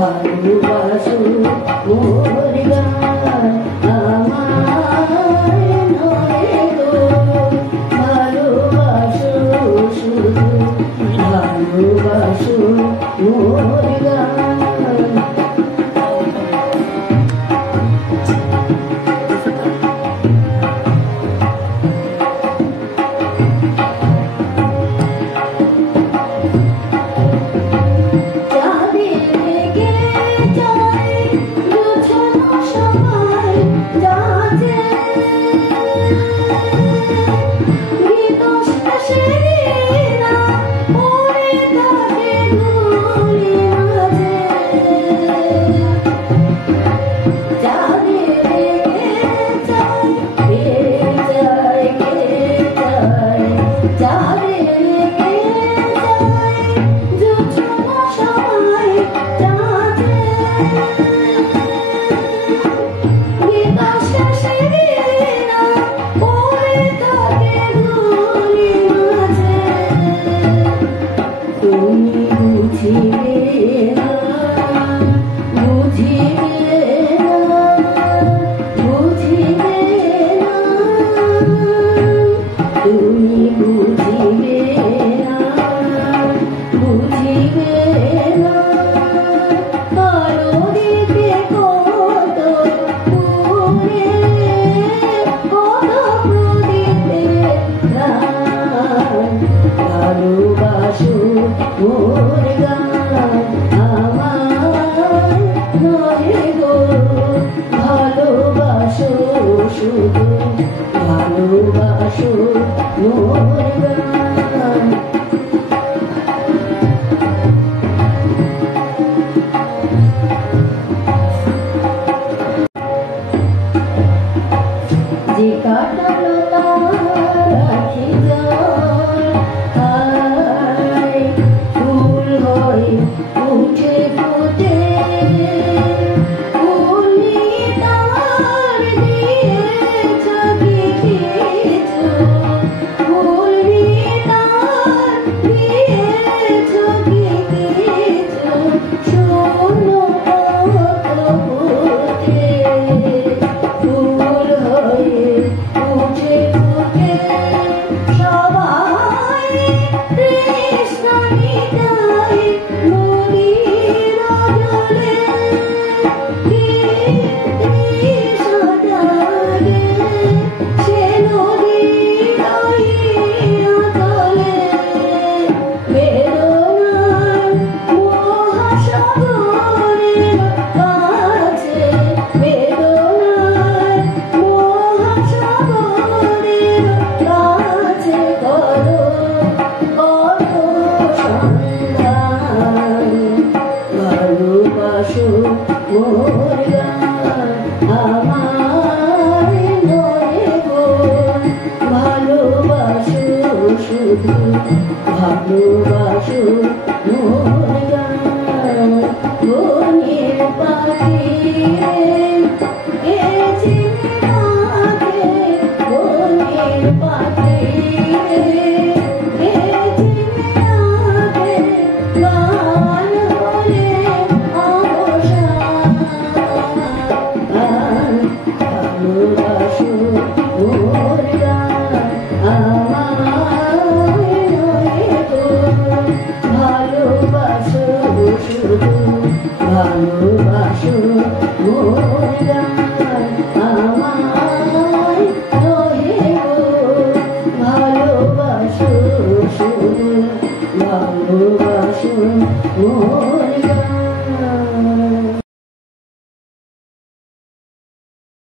ভালোবাসো মোর গান আমায় নয় গো ভালোবাসো শুধু ভালোবাসো মোর গান মোর গান আমায় নয় গো ভালোবাসো শুধু ভালোবাসো মোর গান যে কাটালো তার আখি জল উঠে ফুটে ফুলি তার দিয়েছ কিছু ফুলি তার দিয়েছ কিছু শোনো কত ফুটে ফুল হয়ে উঠে ফুটে সবাই কৃষ্ণ নিতাই মোর গান আমায় নয় গো ভালোবাসো শুধু ভালোবাসো মোর গান বনের পাখি গেছে রাতে বনের পাখি ভালোবাসো শুধু ভালো